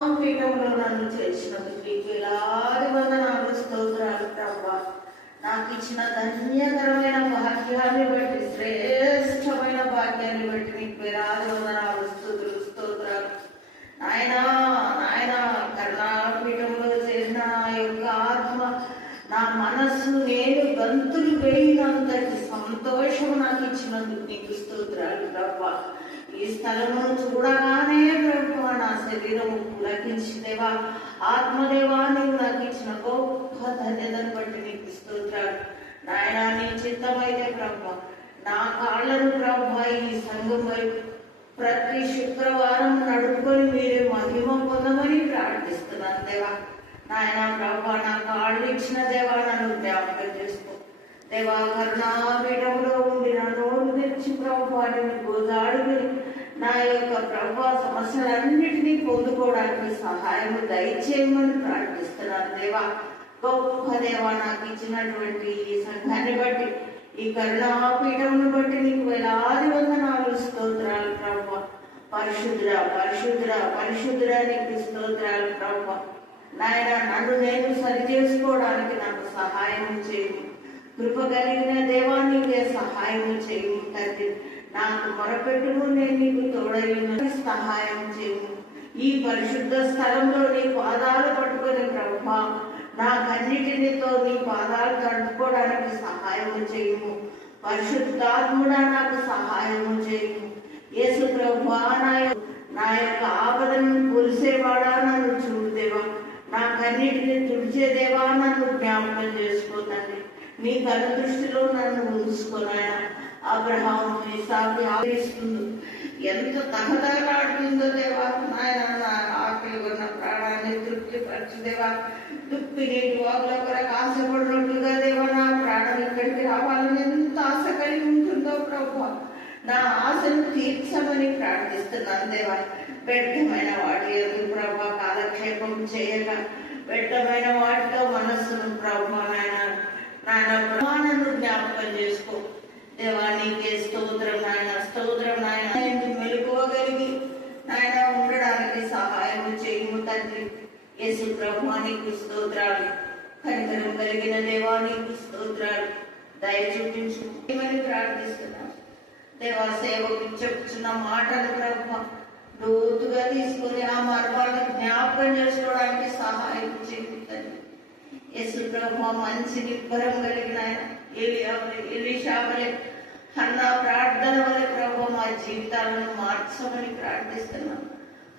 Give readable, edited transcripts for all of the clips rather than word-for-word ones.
పీఠంలో నన్ను చేర్చినందుకు నీకు వేలాది వందనాలు, స్తోత్రాలు ప్రభువా. నాకు ఇచ్చిన ధన్యకరమైన భాగ్యాన్ని బట్టి, శ్రేష్టమైన భాగ్యాన్ని బట్టి నీకు వేలాది వందనాలు, స్తుతులు, స్తోత్రాలు. నాయనా నాయనా, కరుణాపీఠంలో చేరిన నా యొక్క ఆత్మ, నా మనస్సు నేను గంతులు వేయినంతటి సంతోషం నాకు ఇచ్చినందుకు నీకు స్తోత్రాలు ప్రభువా. ఈ స్థలమును చూడగానే ప్రభువా నా శరీరం పులకించిందేవా. ఆత్మదేవా, నీవు నాకు ఇచ్చిన గొప్ప ధన్యతను బట్టి నీకు స్తోత్రాలు. నాయనా, నీ చిత్తమైతే ప్రభువా నా కాళ్ళను ప్రభువా ఈ సంఘం వైపు ప్రతి శుక్రవారం నడుపుకొని మీరు మహిమ పొందమని ప్రార్థిస్తున్నాను దేవా. నాయన ప్రభువా, నా కాళ్ళు ఇచ్చిన దేవా నన్ను జ్ఞాపకం చేసుకో దేవా. కరుణాపీఠంలో ఉండి నా నోరు తెచ్చి ప్రభువా నేను గోదాడుకుని నా యొక్క ప్రభువా సమస్యలన్నిటినీ పొందుకోవడానికి సహాయము దయచేయమని ప్రార్థిస్తున్నాను దేవా. గొప్ప దేవా, నాకు ఇచ్చినటువంటి ఈ సంఘాన్ని బట్టి, ఈ కరుణాపీఠమును బట్టి నీకు వేలాది వందనాలు, స్తోత్రాలు ప్రభువా. పరిశుద్ధుడ పరిశుద్ధుడ పరిశుద్ధుడ నీకు స్తోత్రాలు ప్రభువా. నాయన, నన్ను నేను సరి చేసుకోవడానికి నాకు సహాయం చేయము. కృప కలిగిన దేవా, నీకే సహాయం చేయము తండ్రి. నాకు మొరపెట్టును, నేను నీకు తోడైన సహాయం చేయము. ఈ పరిశుద్ధ స్థలంలో నీ పాదాలు పట్టుకొని ప్రభువా నాకన్నిటితో నీ పాదాలు తడుపుకోవడానికి సహాయం చేయము. పరిశుద్ధాత్ముడా నాకు సహాయం చేయము. యేసు ప్రభువా, నా యొక్క ఆపదను కొలిసేవాడా నన్ను చూడదేవా. నాకన్నిటిని తుడిచేదేవా నన్ను జ్ఞాపకం చేసుకోతండి. నీ కను దృష్టిలో నన్ను ఉంచుకున్నాయా. అబ్రహాము ఇసాకు ఆవేస్తుంది, ఎంత తహతలాడుతుందో దేవా. నాయన, నా ఆకలి ఉన్న ప్రాణాన్ని తృప్తిపరచుదేవా. తుప్పి నీటి వాగుల కొరకు ఆశపడినట్లుగా దేవా నా ప్రాణం ఇక్కడికి రావాలని ఎంత ఆశ కలిగి ఉంటుందో ప్రభు, నా ఆశను తీర్చమని ప్రార్థిస్తున్నాను దేవా. వ్యర్థమైన వాటి ఎందుకు ప్రభా కాలక్షేపం చేయక, వ్యర్థమైన వాటితో మనస్సును ప్రభా నాయన ప్రమాణాన్ని జ్ఞాపకం చేసుకో దేవా. నీకే స్తోత్రం నాయన, స్తోత్రం నాయన. మెలుకోగలిగి నాయన ఉండడానికి సహాయం చేయము తండ్రి. యేసు ప్రభువా నీకు స్తోత్రాలు. కనికరం కలిగిన దేవా నీకు స్తోత్రాలు. దయ చూపించుమని ప్రార్థిస్తున్నాను దేవా. సేవకు చెప్పుచున్న మాటలు ప్రభువా లోతుగా తీసుకొని ఆ మార్గాన్ని జ్ఞాపకం చేసుకోవడానికి సహాయం చేయండి. యేసు ప్రభువా మంచి నిబ్బరం కలిగిన ఎలీషా వలె, హన్నా ప్రార్థన వలె ప్రభువా మా జీవితాలను మార్చమని ప్రార్థిస్తున్నాం.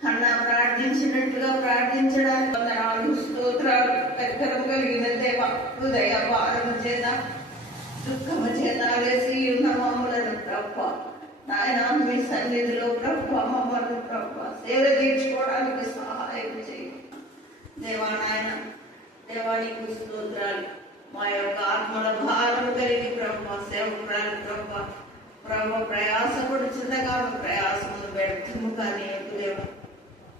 హన్నా ప్రార్థించినట్టుగా ప్రార్థించడానికి వందనాలు, స్తోత్రాలు. కనికరం కలిగిన దేవ, హృదయ భారము చేత దుఃఖము చేత వేసి ఉన్న మమ్మలను ప్రభువా నాయన మీ సన్నిధిలో ప్రభువా మమ్మల్ని ప్రభువా సేవ తీర్చుకోవడానికి సహాయం చేయండి దేవా. నాయన దేవా నీకు స్తోత్రాలు. మా యొక్క ఆత్మల భారం కలిగి ప్రభువా సేవకురాలు ప్రభువా ప్రభు ప్రయాసపడుచుండగా ప్రయాసమును వ్యర్థము కానీ దేవా,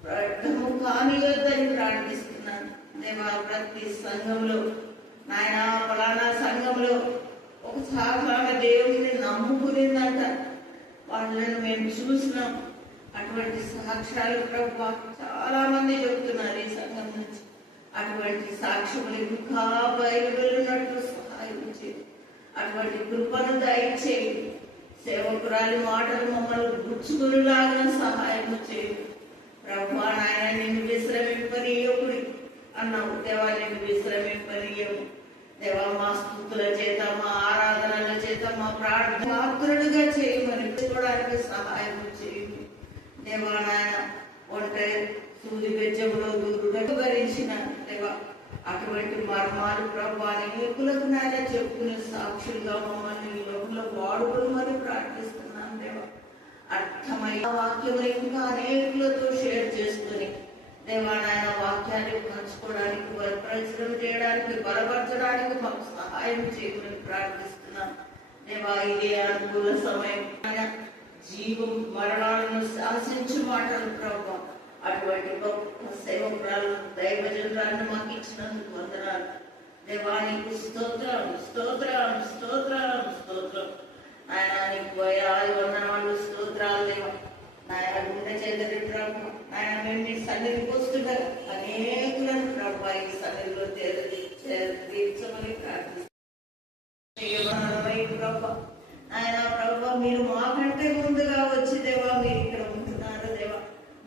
వ్యర్థము కానియొద్దని ప్రార్థిస్తున్నాను దేవా. ప్రతి సంఘంలో నాయన ఫలానా సంఘంలో ఒక సాధారణ దేవుడిని నమ్ముకునిందంట, వాళ్ళను మేము చూసినాం. అటువంటి సాక్ష్యాలు ప్రభువా చాలా మంది చెబుతున్నారు ఈ సంఘం నుంచి. అటువంటి సాక్ష్యములు ఇంకా బయలువెళ్ళినట్లు సహాయం చేయండి. అటువంటి కృపను దయచేయండి. సేవకురాలి మాటలు మమ్మల్ని గుచ్చుకునిలాగా సహాయం చేయండి ప్రభువా. నాయన నిన్ను విశ్రమింపనీయకుడి అన్నావు దేవా. నిన్ను విశ్రమింపనీయము దేవా. మా స్తుతుల చేత, మా ఆరాధనల చేత, మా ప్రార్థనాత్రుడుగా చేయమని చూడడానికి సహాయం చేయండి దేవా. నాయన ఒంటే సూది బెజ్జంలో దూరుగా భరించిన దేవా అటువంటి మర్మాలు ప్రభువా అనేకులకు నాయన చెప్పుకునే సాక్షులుగా మమ్మల్ని ఈ లోకంలో వాడుకోమని ప్రార్థిస్తున్నాను దేవా. అర్థమైన వాక్యం ఇంకా అనేకులతో షేర్ చేసుకుని దేవా నాయన వాక్యాన్ని పంచుకోవడానికి, ప్రచురం చేయడానికి, బలపరచడానికి మాకు సహాయం చేయమని ప్రార్థిస్తున్నాం దేవా. ఇదే అనుకూల సమయం. జీవం మరణాలను శాసించు మాటలు ప్రభువా. అటువంటి గొప్ప సేవకురాలు దైవజనురాలను మాకు ఇచ్చినందుకు వందనాలు దేవా. నీకు స్తోత్రం, స్తోత్రం, స్తోత్రం, స్తోత్రం. ఆయన నీకు వేలాది వందనాలు, స్తోత్రాలు దేవా. నాయన గుండె చెందరి ప్రభు ఆయన మేము మీ సన్నిధికి వస్తుండగా అనేకులను ప్రభా ఈ సన్నిధిలో తీర్చమని ప్రార్థిస్తున్నాం ప్రభా. ఆయన ప్రభా మీరు మాకంటే ముందుగా వచ్చి దేవా మీరు ఇక్కడ ఉంటున్నారు దేవా.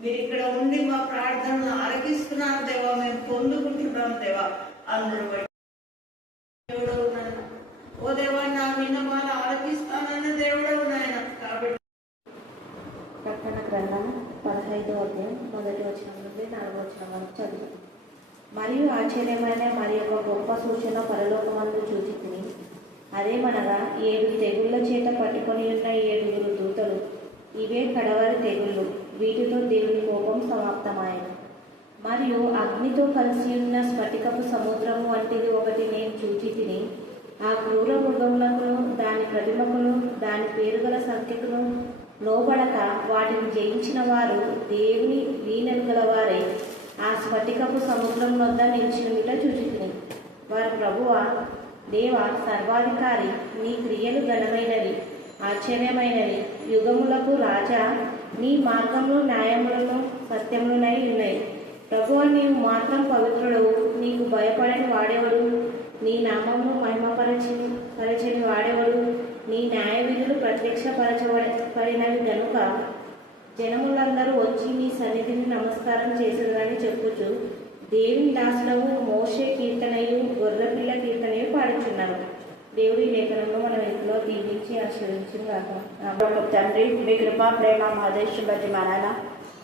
మీరు ఇక్కడ ఉండి మా ప్రార్థనలు ఆలకిస్తున్నారు దేవా. మేము పొందుకుంటున్నాం దేవా. అందరూ దేవుడవు నాయన. ఓ దేవా నా విన్నపాలు ఆలకిస్తానన్న దేవుడవు నాయన. కాబట్టి ప్రకటన గ్రంథం 15వ అధ్యాయం 1వ వచనం నుండి 4వ వచనం వరకు చదువు. మరియు ఆశ్చర్యమైన మరి ఒక గొప్ప సూచన పరలోకమందు చూచితిని. అదేమనగా 7 తెగుళ్ళ చేత పట్టుకొని ఉన్న 7 దూతలు. ఇవే కడవరి తెగుళ్ళు. వీటితో దేవుని కోపం సమాప్తమాయను. మరియు అగ్నితో కలిసి ఉన్న స్ఫటికపు సముద్రము వంటిది ఒకటి నేను చూచితిని. ఆ క్రూర మృగములకును దాని ప్రతిమకును దాని పేరుగల సంఖ్యకును లోబడక వాటిని జయించిన వారు దేవుని వీణలు గలవారై ఆ స్ఫటికపు సముద్రం వద్ద నిలిచినవిట చూచితిని. వారి ప్రభువా దేవ సర్వాధికారి, నీ క్రియలు ఘనమైనవి, ఆశ్చర్యమైనవి. యుగములకు రాజా, నీ మార్గములు న్యాయములను సత్యములునై ఉన్నాయి. ప్రభువా నీవు మాత్రం పవిత్రుడు. నీకు భయపడని వాడేవాడు. నీ నామమును మహిమపరచని వాడేవాడు. నీ న్యాయ విధులు ప్రత్యక్షపరచబడినవి కనుక జనములందరూ వచ్చి నీ సన్నిధిని నమస్కారం చేసేదని చెప్పుచు దేవుని దాసులకు మోషే కీర్తనయు గొర్రెపిల్ల కీర్తనయు పాడుచున్నాను. దేవుడి లేఖనంలో మన ఇంట్లో దీవించి ఆశీర్వించిన తండ్రి, మీ కృపా ప్రేమ మా దేశం బట్టి మా నాయన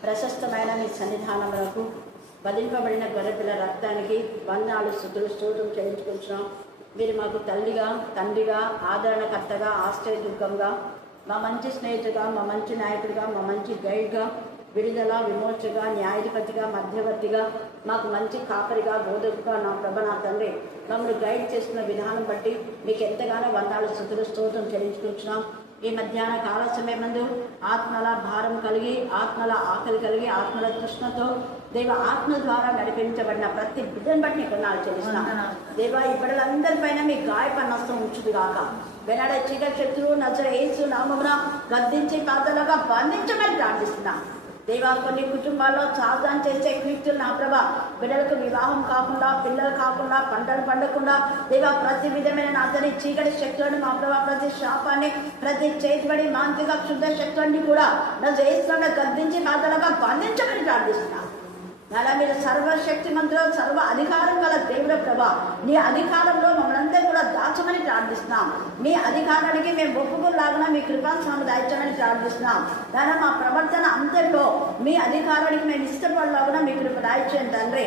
ప్రశస్తమైన మీ సన్నిధానములకు వదిలింపబడిన గొర్రెపిల్ల రక్తానికి వందనాలు స్తుతులు స్తోత్రం చెల్లించుకుంటున్నాం. మీరు మాకు తల్లిగా, తండ్రిగా, ఆదరణకర్తగా, ఆశ్రయదుర్గంగా, మా మంచి స్నేహితుగా, మా మంచి నాయకుడిగా, మా మంచి గైడ్గా, విడుదల విమోచగా, న్యాయాధిపతిగా, మధ్యవర్తిగా, మాకు మంచి కాపరిగా, బోధకుగా నా ప్రభ నా తండ్రి మమ్మల్ని గైడ్ చేస్తున్న విధానం బట్టి మీకు ఎంతగానో వందనాలు స్తుతులు స్తోత్రం చెల్లించుకుంటున్నాం. ఈ మధ్యాహ్న కాల సమయమందు ఆత్మల భారం కలిగి, ఆత్మల ఆకలి కలిగి, ఆత్మల తృష్ణతో దేవ ఆత్మ ద్వారా నడిపించబడిన ప్రతి బిడ్డను బట్టి నీకు వందనాలు చెల్లిస్తున్నాం. దేవ ఈ బిడ్డలందరిపైన మీ గాయపన్నస్తం ఉంచుదు గాక. వెనడ చీకటి శత్రువు నజరేసు నామమున గద్దించి పాతలుగా బంధించమని ప్రార్థిస్తున్నాం. దేవా కొన్ని కుటుంబాల్లో సాధన చేసే కీర్తులు నా ప్రభ బిడ్డలకు వివాహం కాకుండా, పిల్లలు కాకుండా, పంటలు పండకుండా దేవా ప్రతి విధమైన నాతని చీకటి శక్తులను మా ప్రభ ప్రతి శాపాన్ని, ప్రతి చేతిబడి మాంత్రిక క్షుద్ధ శక్తులన్నీ కూడా నా చేస్తున్న గద్దించి పాతలుగా బంధించమని ప్రార్థిస్తున్నాం. అలా మీరు సర్వశక్తి మంత్రులు, సర్వ అధికారం గల దేవుడ ప్రభా, నీ అధికారంలో మమ్మల్ని అందరూ కూడా దాచమని ప్రార్థిస్తున్నాం. మీ అధికారానికి మేము ఒప్పుకోలాగా మీ కృపాస్వామి దాయించమని ప్రార్థిస్తున్నాం. దాని మా ప్రవర్తన అందరిలో మీ అధికారానికి మేము ఇష్టపడలాగా మీ కృప దాయించండి తండ్రి.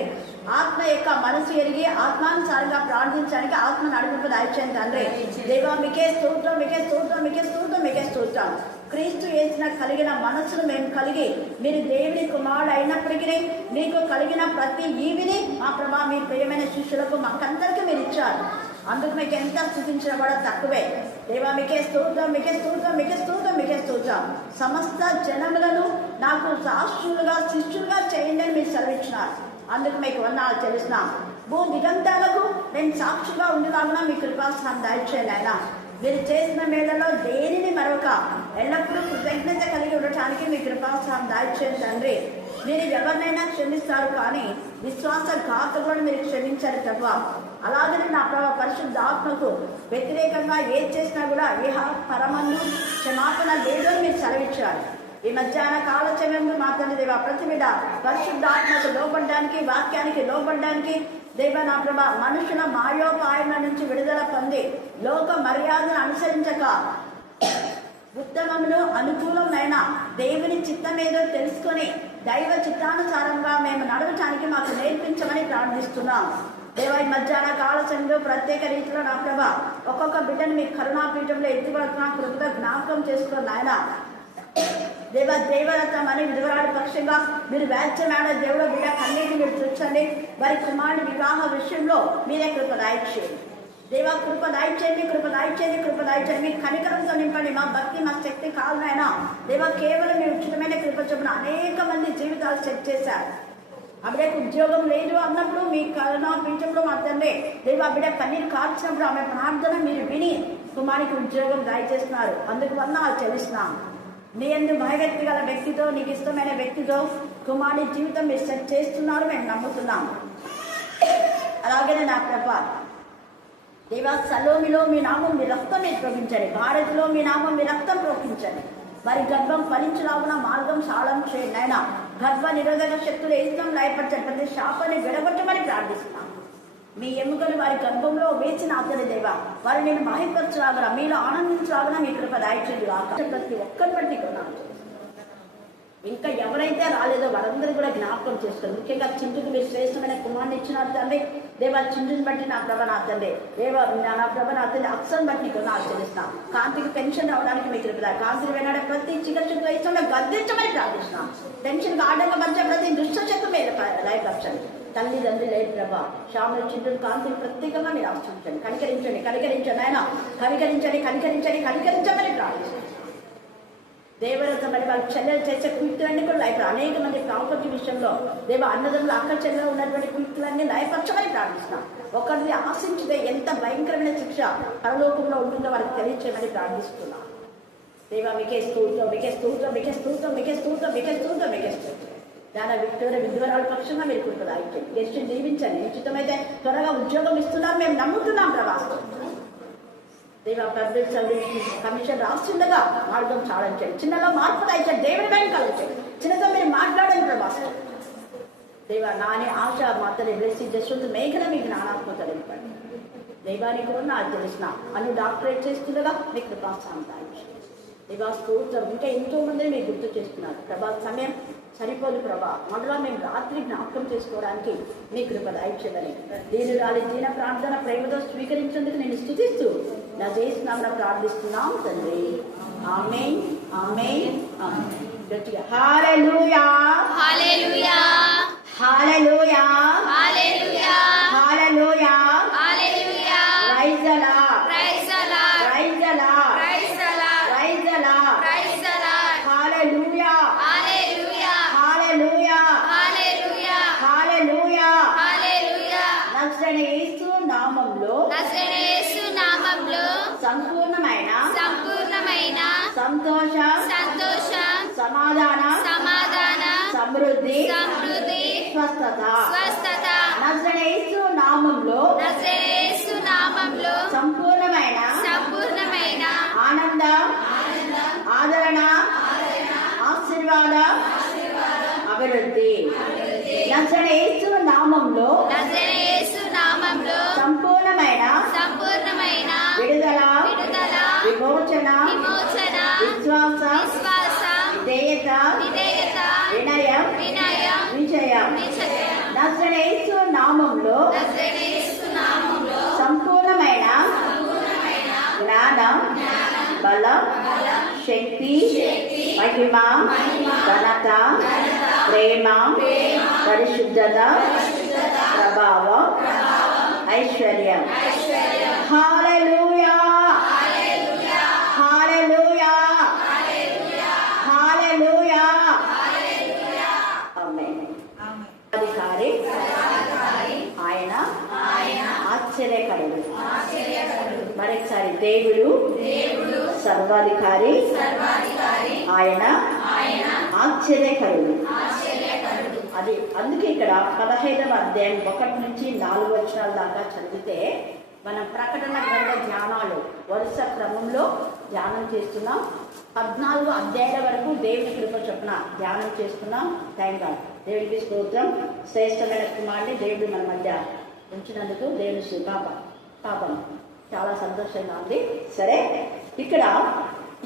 ఆత్మ యొక్క మనసు ఎరిగి ఆత్మానుసారంగా ప్రార్థించడానికి ఆత్మ నడిపింపు దాయించండి తండ్రి. దేవా మీకే స్తోత్రం, మీకే స్తోత్రం, మీకే స్తోత్రం, మీకే స్తోత్రం. క్రీస్తు యేసున కలిగిన మనసును మేము కలిగి మీరు దేవుని కుమారుడు అయినప్పటికీ మీకు కలిగిన ప్రతి ఈవిని మా ప్రభా మీ ప్రియమైన శిష్యులకు మాకందరికీ మీరు ఇచ్చారు. అందుకు మీకు ఎంత స్థుతించిన కూడా తక్కువే. దేవా మీకే స్తోత్రం, మీకే స్తోత్రం, మీకే స్తోత్రం, మీకే స్తోత్రం. సమస్త జనములను నాకు సాక్షులుగా శిష్యులుగా చేయండి అని మీరు సెలవిచ్చినారు. అందుకు మీకు వందనాలు చెల్లిస్తున్నాం. భూ దిగంతాలకు నేను సాక్షిగా ఉండేలాగా మీ కృపాసనం దాయిచేయండి ఆయన. మీరు చేసిన మేళలో దేనిని మరొక ఎల్లప్పుడూ కృతజ్ఞత కలిగి ఉండటానికి మీ కృపాసనం దాయిచేయండి తండ్రి. మీరు ఎవరినైనా క్షమిస్తారు, కానీ విశ్వాసఘాతకులను మీరు క్షమించారు తప్ప. అలాగనే నా ప్రభావ పరిశుద్ధ ఆత్మకు వ్యతిరేకంగా ఏది చేసినా కూడా ఇహ పరమందు క్షమాపణ లేదని మీరు సెలవిచ్చారు. ఈ మధ్యాహ్న కాల సమయంలో మాత్రమే దేవా ప్రతి బిడ్డ పరిశుద్ధాత్మకు లోపడడానికి, వాక్యానికి లోపడడానికి దేవ నా ప్రభా మనుషుల మాయోపాయన నుంచి విడుదల పొంది లోక మర్యాదను అనుసరించక ఉత్తమములు అనుకూలమైన దేవుని చిత్తం ఏదో తెలుసుకొని దైవ చిత్తానుసారంగా మేము నడవటానికి మాకు నేర్పించమని ప్రార్థిస్తున్నాం. దేవ ఈ మధ్యాహ్న కాల సమయంలో ప్రత్యేక రీతిలో నా ప్రభా ఒక్కొక్క బిడ్డను మీ కరుణాపీఠంలో ఎత్తిపడుతున్న కృపగా జ్ఞాపకం చేసుకున్న నాయన దేవ దేవరత్నం అని విధవరాడి పక్షంగా మీరు వ్యాజ్యమైన దేవుడు బిడ్డ కన్నీటిని మీరు తెచ్చండి. వారి కుమారుడి వివాహ విషయంలో మీరే కృప దాయిచేయండి దేవా. కృప దాయిచేయండి, కృప దాయిచేయండి, కృప దాయిచేయండి. మీ కనికరంతో నింపండి. మా భక్తి, మా శక్తి కావాలైనా దేవా కేవలం మీ ఉచితమైన కృప చొప్పున అనేక మంది జీవితాలు సెట్ చేశారు. బిడ్డకు ఉద్యోగం లేదు అన్నప్పుడు మీ కరుణా పీఠంలో మా తండ్రి దేవా బిడ్డ కన్నీరు కార్చినప్పుడు ఆమె ప్రార్థన మీరు విని కుమారికి ఉద్యోగం దయచేస్తున్నారు. అందుకు వందనాలు చెల్లిస్తున్నాం. నీ యందు భయభక్తి గల వ్యక్తితో, నీకు ఇష్టమైన వ్యక్తితో కుమారుడి జీవితం మీరు సెట్ చేస్తున్నారు, మేము నమ్ముతున్నాము. అలాగే నా ప్రభా దేవా, సలోమిలో మీ నామం మీ రక్తం మీరు ప్రోగించండి, భారత్లో మీ నామం మీ రక్తం ప్రోగించండి. మరి గర్భం ఫలించలాగున మార్గం సాళం చేయండి ఆయన. గర్భ నిరోధక శక్తులు ఏం లయపరచండి, ప్రతి శాపాన్ని విడగొట్టమని ప్రార్థిస్తున్నాం. మీ ఎముకలు వారి గర్భంలో వేసిన ఆతని దేవా, వారు నేను మహిపరచలాగున, మీలో ఆనందించలాగున మీ కృప దాయిచేది కాక ప్రతి ఒక్కరి బట్టి కొన్నాను. ఇంకా ఎవరైతే రాలేదో వారందరూ కూడా జ్ఞాపకం చేసుకోండి. ముఖ్యంగా చింటుకు మీరు శ్రేష్టమైన కుమారుని ఇచ్చిన తండ్రి దేవా, చింటుని బట్టి నా ప్రభ నా తండ్రి దేవా, నా ప్రభ నా తండ్రి అక్సన్ బట్టి నీకు ఆచరిస్తాం. కాంతికి పెన్షన్ రావడానికి మీకు కృపదా, కాంతికి వెనడే ప్రతి చికిత్సలో ఇష్టంలో గర్దించమని ప్రార్థిస్తున్నాం. టెన్షన్ ఆటంకపరిచే ప్రతి దుష్టశక్తి మీరు లయపరచండి. తల్లిదండ్రి లయ ప్రభా, శ్యాముల చింటుని కాంతిని ప్రత్యేకంగా మీరు ఆశ్రయించండి. కనికరించండి ఆయన, కనికరించమని ప్రార్థిస్తున్నాం. దేవరతమని వాళ్ళు చెల్లెలు చేసే కుయుక్తులన్నీ కూడా లైఫ్ అనేక మంది ప్రాపర్టీ విషయంలో దేవ అన్నదమ్ములు అక్క చెల్లెలు ఉన్నటువంటి కుయుక్తులన్నీ లయపరచమని ప్రార్థిస్తున్నాం. ఒకరిని ఆశించితే ఎంత భయంకరమైన శిక్ష పరలోకంలో ఉంటుందో వారికి తెలియచేయమని ప్రార్థిస్తున్నాం. దేవ మీకే స్తోత్రం. దాని విక్టోరియా విద్వరాల పక్షంగా మీరు కృపద ఇచ్చండి. గెస్ట్ దీవించండి. ఉచితమైతే త్వరగా ఉద్యోగం ఇస్తున్నారు, మేము నమ్ముతున్నాం ప్రభావం. దేవ పబ్లిక్ సర్వీస్ కమిషన్ రాస్తుండగా మార్గం చాలించండి. చిన్నగా మార్పు దాయించండి, దేవుడి బ్యాంక్ కలిగించండి. చిన్నగా మీరు మాట్లాడండి ప్రభాసం. దేవ నాని ఆశ మాతని బ్లెస్సి జస్వంత్ మేఘన మీకు నానాత్మతలు ఇవ్వండి. దైవానికి కూడా నాకు తెలిసిన అను డాక్టరేట్ చేస్తుండగా మీకు కృపాస్థానం దాయించండి. దేవా స్తోత్రం. ఇంకా ఎంతో మందిని మీరు గుర్తు చేస్తున్నారు ప్రభా. సమయం సరిపోదు ప్రభా, మొదట మేము రాత్రి జ్ఞాపకం చేసుకోవడానికి మీ కృప దయచేయమని దీనురాలి దీన ప్రార్థన ప్రేమతో స్వీకరించేందుకు నేను స్తుతిస్తూ నా చేసినామని ప్రార్థిస్తున్నాం తండ్రి. ఆమేన్, ఆమేన్, ఆమేన్. గట్టిగా hallelujah, hallelujah, hallelujah, hallelujah, hallelujah, hallelujah. Praise the lord, praise the lord, praise the lord, praise the lord, praise the lord, praise the lord. Hallelujah, hallelujah, hallelujah, hallelujah, hallelujah, hallelujah. నజరేయుడైన యేసు నామములో, నజరేయుడైన యేసు నామములో సంపూర్ణమైన సంతోషం, సమాధాన, సమృద్ధి, స్వస్థత. నజరేయుడైన యేసు నామములో సంపూర్ణమైన ఆనందం, ఆదరణ, ఆశీర్వాద, అభివృద్ధి. నజరేయుడైన యేసు నామములో సంపూర్ణమైన విడుదల, విమోచన, విశ్వాసం, విధేయత, వినయం, విజయం. నజరేయుడైన యేసు నామములో సంపూర్ణమైన జ్ఞానం, బలం, శక్తి, మహిమ, ఘనత, ప్రేమ, పరిశుద్ధత, ప్రభావం, ఐశ్వర్యం. హల్లెలూయా, హల్లెలూయా, హల్లెలూయా. ఆమేన్. అధికారి ఆయన ఆశ్చర్యకరుడు. మరొకసారి దేవుడు సర్వాధికారి, ఆయన ఆశ్చర్యకరుడు. అది అందుకే ఇక్కడ 15వ అధ్యాయం 1 నుంచి 4 వచనాల దాకా చదివితే మనం ప్రకటన గ్రంథ ధ్యానాలు వరుస క్రమంలో ధ్యానం చేస్తున్నాం. 14 అధ్యాయాల వరకు దేవుని కృప చొప్పున ధ్యానం చేస్తున్నాం. Thank God. దేవుడికి స్తోత్రం. శ్రేష్టమైన కుమారుని దేవుడు మన మధ్య ఉంచినందుకు దేవుని పాపం చాలా సంతోషంగా ఉంది. సరే, ఇక్కడ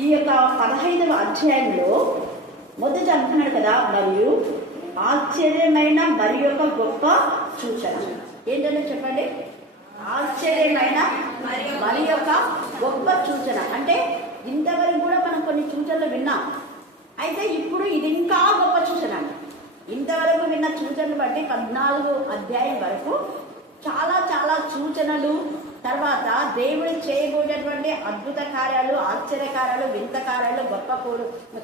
ఈ యొక్క 15వ అధ్యాయంలో మొదట అంటున్నాడు కదా, మరియు ఆశ్చర్యమైన మరి యొక్క గొప్ప సూచన. ఏంటంటే చెప్పండి, ఆశ్చర్యమైన మరి యొక్క గొప్ప సూచన. అంటే ఇంతవరకు కూడా మనం కొన్ని సూచనలు విన్నాం, అయితే ఇప్పుడు ఇది ఇంకా గొప్ప సూచన. ఇంతవరకు విన్న సూచనలు బట్టి 14 అధ్యాయం వరకు చాలా చాలా సూచనలు, తర్వాత దేవుడు చేయబోయేటువంటి అద్భుత కార్యాలు, ఆశ్చర్య కార్యాలు, వింత కార్యాలు, గొప్ప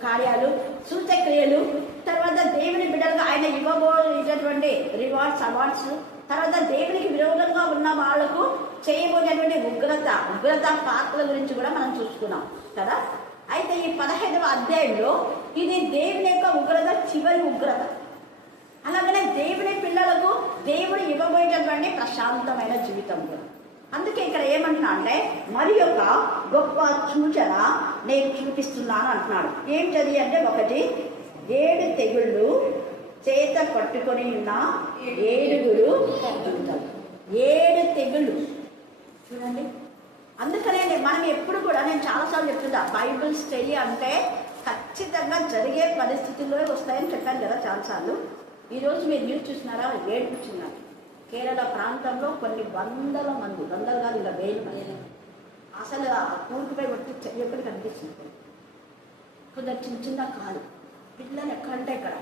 కార్యాలు, సూచక్రియలు, తర్వాత దేవుని బిడ్డలుగా ఆయన ఇవ్వబోయేటటువంటి రివార్డ్స్, అవార్డ్స్, తర్వాత దేవునికి విరోధంగా ఉన్న వాళ్లకు చేయబోయేటువంటి ఉగ్రత పాత్రల గురించి కూడా మనం చూసుకున్నాం కదా. అయితే ఈ 15వ అధ్యాయంలో ఇది దేవుని యొక్క ఉగ్రత, చివరి ఉగ్రత. అలాగనే దేవుని పిల్లలకు దేవుడు ఇవ్వబోయేటటువంటి ప్రశాంతమైన జీవితం. అందుకే ఇక్కడ ఏమంటున్నా అంటే మరి ఒక గొప్ప సూచన నేను చూపిస్తున్నాను అంటున్నాడు. ఏంటది అంటే, ఒకటి 7 తెగుళ్ళు చేత పట్టుకొని ఉన్న 7 దూతలు. 7 తెగుళ్ళు చూడండి. అందుకనే మనం ఎప్పుడు కూడా, నేను చాలాసార్లు చెప్తున్నా, బైబిల్ స్టడీ అంటే ఖచ్చితంగా జరిగే పరిస్థితుల్లో వస్తాయని చెప్పాను కదా చాలాసార్లు. ఈరోజు మీరు న్యూస్ చూసినారా, ఏడుపుచున్నారు. కేరళ ప్రాంతంలో కొన్ని వందల కాదు ఇలా 1000 మంది అసలు కూరుకుపై కొట్టి ఎప్పుడు కనిపిస్తుంది. కొందరు చిన్న కాదు, పిల్లలు ఎక్కడంటే ఇక్కడ,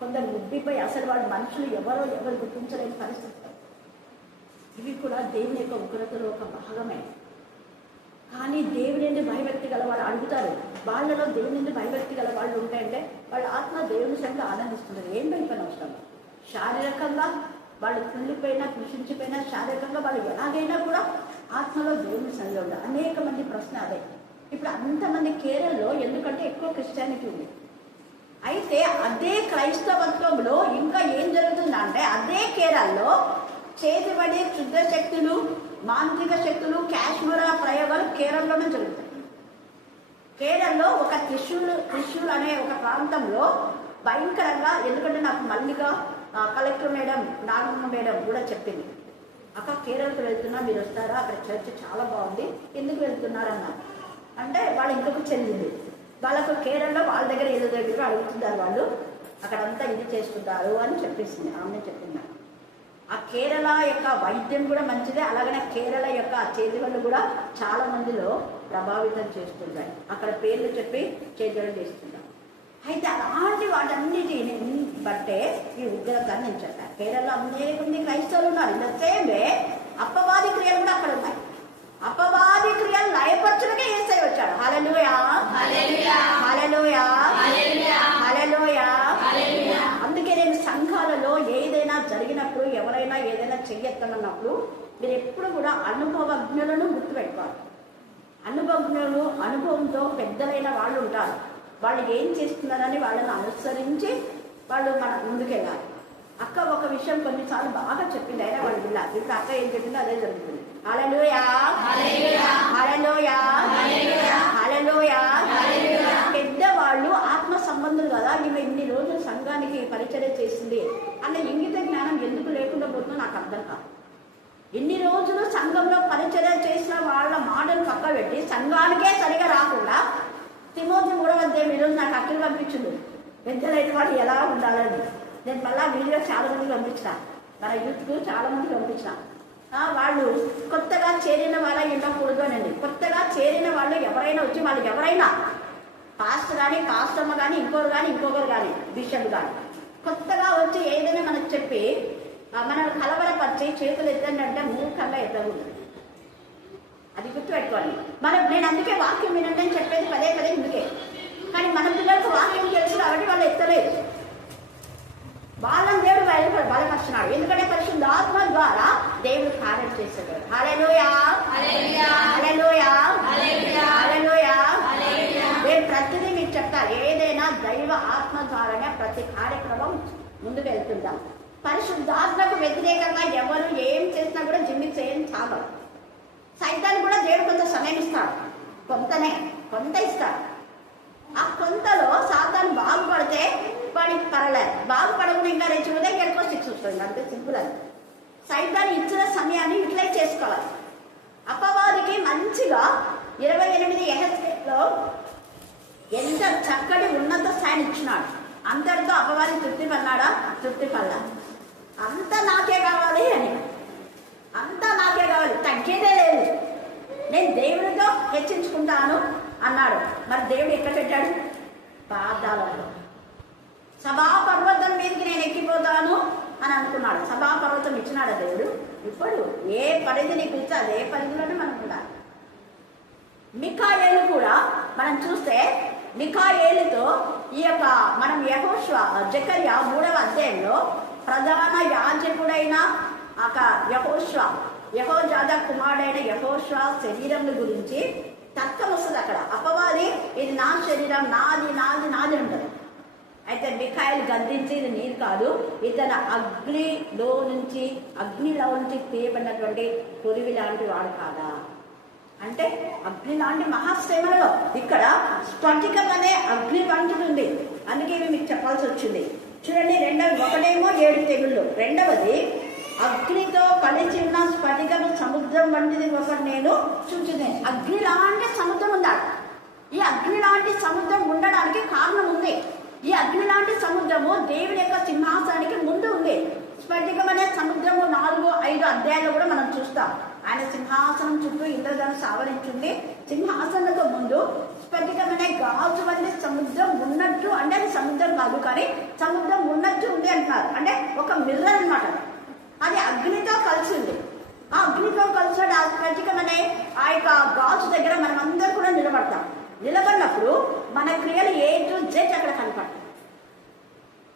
కొందరు ఉబ్బిపోయి అసలు వాళ్ళ మనుషులు ఎవరు గుర్తించలేని పరిస్థితి. ఇవి కూడా దేవుని యొక్క ఉగ్రతలో ఒక భాగమే. కానీ దేవుని నుండి భయభక్తి గల వాళ్ళు అడుగుతారు, వాళ్ళలో దేవుని నుండి భయభక్తి గల వాళ్ళు ఉంటాయంటే వాళ్ళ ఆత్మ దేవుని సంగతి ఆనందిస్తుంటారు. ఏం భయపడిన అవసరం. శారీరకంగా వాళ్ళు కుళ్ళిపోయినా కృషించిపోయినా శారీరకంగా వాళ్ళు ఎలాగైనా కూడా ఆత్మలో దేవుని సంగతి ఉంటారు. అనేక మంది ప్రశ్న అదే. ఇప్పుడు అంతమంది కేరళలో ఎందుకంటే ఎక్కువ క్రిస్టియానిటీ ఉంది. అయితే అదే క్రైస్తవత్వంలో ఇంకా ఏం జరుగుతుందంటే, అదే కేరళలో చేతిబడి క్షుద్ర శక్తులు, మాంత్రిక శక్తులు, కాశ్మీర ప్రయోగాలు కేరళలోనే జరుగుతాయి. కేరళలో ఒక త్రిశూల్ అనే ఒక ప్రాంతంలో భయంకరంగా, ఎందుకంటే నాకు మల్లిగా కలెక్టర్ మేడం, నాగమ్మ మేడం కూడా చెప్పింది, అక్క కేరళకు వెళ్తున్నా, మీరు వస్తారా, అక్కడ చర్చ్ చాలా బాగుంది, ఎందుకు వెళ్తున్నారన్నా అంటే, వాళ్ళు ఇంకొక చెల్లింది, వాళ్ళకు కేరళలో వాళ్ళ దగ్గర ఏదో దగ్గర అడుగుతున్నారు, వాళ్ళు అక్కడంతా ఇది చేసుకుంటారు అని చెప్పేసింది ఆమె చెప్పింది. ఆ కేరళ యొక్క వైద్యం కూడా మంచిదే, అలాగనే కేరళ యొక్క చేతివళ్ళు కూడా చాలా మందిలో ప్రభావితం చేస్తుంటాయి. అక్కడ పేర్లు చెప్పి చేతులు చేస్తుంటారు. అయితే అలాంటి వాటన్నిటిని బట్టే ఈ ఉగ్రత నేను చెప్పాను. కేరళలో అనేక మంది క్రైస్తవులు ఉన్నారు. ఇంత సేమే అపవాది క్రియలు కూడా అక్కడ ఉన్నాయి. అపవాది క్రియలు లయపరచులకే యేసయ్య వచ్చాడు. హల్లెలూయా, హల్లెలూయా, హల్లెలూయా. అందుకే నేను సంఘాలలో ఏదైనా జరిగినప్పుడు, ఎవరైనా ఏదైనా చెయ్యొద్దన్నప్పుడు మీరు ఎప్పుడు కూడా అనుభవజ్ఞులను గుర్తుపెట్టుకోవాలి. అనుభవంతో పెద్దలైన వాళ్ళు ఉంటారు. వాళ్ళు ఏం చేస్తున్నారని వాళ్ళని అనుసరించి వాళ్ళు మన ముందుకెళ్ళాలి. అక్క ఒక విషయం కొన్నిసార్లు బాగా చెప్పింది, అయినా వాళ్ళు విన్నారు. ఇప్పుడు అక్క ఏం చెప్పిందో అదే జరుగుతుంది. హల్లెలూయా, హల్లెలూయా, హల్లెలూయా. పెద్దవాళ్ళు ఆత్మ సంబంధులు కదా, ఈమె ఇన్ని రోజులు సంఘానికి పరిచర్య చేసింది అన్న ఇంగిత జ్ఞానం ఎందుకు లేకుండా పోతుందో నాకు అర్థం కాదు. ఇన్ని రోజులు సంఘంలో పరిచర్య చేసిన వాళ్ళ మాటలు పక్క పెట్టి సంఘానికే సరిగా రాకుండా, తిమోతి 3వ అధ్యాయం ఈరోజు నాకు అక్కడికి పంపించింది, పెద్దలైన వాళ్ళు ఎలా ఉండాలని. నేను మళ్ళీ వీడియో చాలా మందికి పంపించిన, మన యూత్కు చాలా మందికి పంపించిన. వాళ్ళు కొత్తగా చేరిన వాళ్ళ ఉండకూడదు అనండి. కొత్తగా చేరిన వాళ్ళు ఎవరైనా వచ్చి, వాళ్ళు ఎవరైనా పాస్టర్ కానీ, పాస్టమ్మ కానీ, ఇంకొకరు కానీ, బిషప్ కానీ కొత్తగా వచ్చి ఏదైనా మనకు చెప్పి మనల్ని కలవరపరిచి చేతులు ఎత్తండి అంటే మూర్ఖంగా ఎత్తకూడదు. అది గుర్తుపెట్టుకోండి. నేను అందుకే వాక్యం వినండి అని చెప్పేది పదే ఇందుకే. కానీ మన పిల్లలకు వాక్యం తెలుసు కాబట్టి వాళ్ళు ఎత్తలేదు. వాళ్ళని దేవుడు బలపరుచున్నాడు. ఎందుకంటే పరిశుద్ధాత్మ ద్వారా దేవుడు కార్యం చేశాడు. హల్లెలూయా, హల్లెలూయా, హల్లెలూయా. నేను ప్రతిదీ మీకు చెప్తాను. ఏదైనా దైవ ఆత్మ ద్వారానే ప్రతి కార్యక్రమం ముందుకు వెళ్తుంటాం. పరిశుద్ధాత్మకు వ్యతిరేకంగా ఎవరు ఏం చేసినా కూడా జిమ్మి చేయని చాలు. సైతాన్ని కూడా దేవుడు కొంత సమయం ఇస్తాడు, కొంత ఇస్తాడు. ఆ కొంతలో సాతాను బాగుపడితే వాడికి పర్లేదు, బాగుపడకుండా ఇంకా రెచ్చిపోతే ఇంకెక్కువ శిక్ష వస్తుంది. అంతే సింపుల్. అది సైతాన్ని ఇచ్చిన సమయాన్ని యూటిలైజ్ చేసుకోవాలి. అపవాదికి మంచిగా 28 యెహెజ్కేలులో ఎంత చక్కటి ఉన్నత స్థాయిని ఇచ్చినాడు. అందరితో అపవాది తృప్తి పన్నాడా? తృప్తి పల్లా. అంతా నాకే కావాలి అని, అంతా నాకే కావాలి, తగ్గేదే లేదు, నేను దేవుడితో హెచ్చించుకుంటాను అన్నాడు. మరి దేవుడు ఎక్కడ పెట్టాడు? పాదాలలో. సభాపర్వతం మీదకి నేను ఎక్కిపోతాను అని అనుకున్నాడు. సభాపర్వతం ఇచ్చినాడు దేవుడు. ఇప్పుడు ఏ పరిధి నీకు ఇచ్చా అదే పరిధిలోనే మనం ఉండాలి. మిఖాయేలు కూడా మనం చూస్తే, మిఖాయేలుతో ఈ యొక్క మనం జకర్యా 3వ అధ్యాయంలో ప్రధాన యాజకుడైన యెహోజాదా కుమారుడైన యెహోషువ శరీరం గురించి తర్కం వస్తుంది. అక్కడ అపవాది ఇది నా శరీరం, నాది ఉంటుంది. అయితే మిఖాయిలు గద్దించి ఇది నీరు కాదు, ఇతను అగ్నిలో నుంచి తీయబడినటువంటి పురివి లాంటి వాడు కాదా అంటే అగ్ని లాంటి మహాశ్రమలో ఇక్కడ స్ఫటికం అనే అగ్ని వంటుడు ఉంది. అందుకే ఇవి మీకు చెప్పాల్సి వచ్చింది. చూడండి, ఒకటేమో 7 తెగుళ్ళు, రెండవది అగ్నితో కలిసి ఉన్న స్ఫటికము సముద్రం వంటిది ఒకటి నేను చూచింది. అగ్ని లాంటి సముద్రం ఉండాలి. ఈ అగ్ని లాంటి సముద్రం ఉండడానికి కారణం ఉంది. ఈ అగ్ని లాంటి సముద్రము దేవుని యొక్క సింహాసనానికి ముందు ఉంది. స్ఫటికం అనే సముద్రము 4-5 అధ్యాయాలు కూడా మనం చూస్తాం. ఆయన సింహాసనం చుట్టూ ఇంద్రధనుస్సు ఆవరించింది. సింహాసనంతో ముందు స్ఫటికం అనే గాజు వంటి సముద్రం ఉన్నట్టు, అంటే అది సముద్రం కాదు కానీ సముద్రం ఉన్నట్టు ఉంది అంటున్నారు. అంటే ఒక మిర్రర్ అన్నమాట. అది అగ్నితో కలిసి ఉంది. ఆ అగ్నితో కలిసి ఆ స్ఫటికం అనే ఆ యొక్క గాజు దగ్గర మనం అందరూ కూడా నిలబడతాం. నిలబడినప్పుడు మన క్రియలు A to Z అక్కడ కనపడతాయి.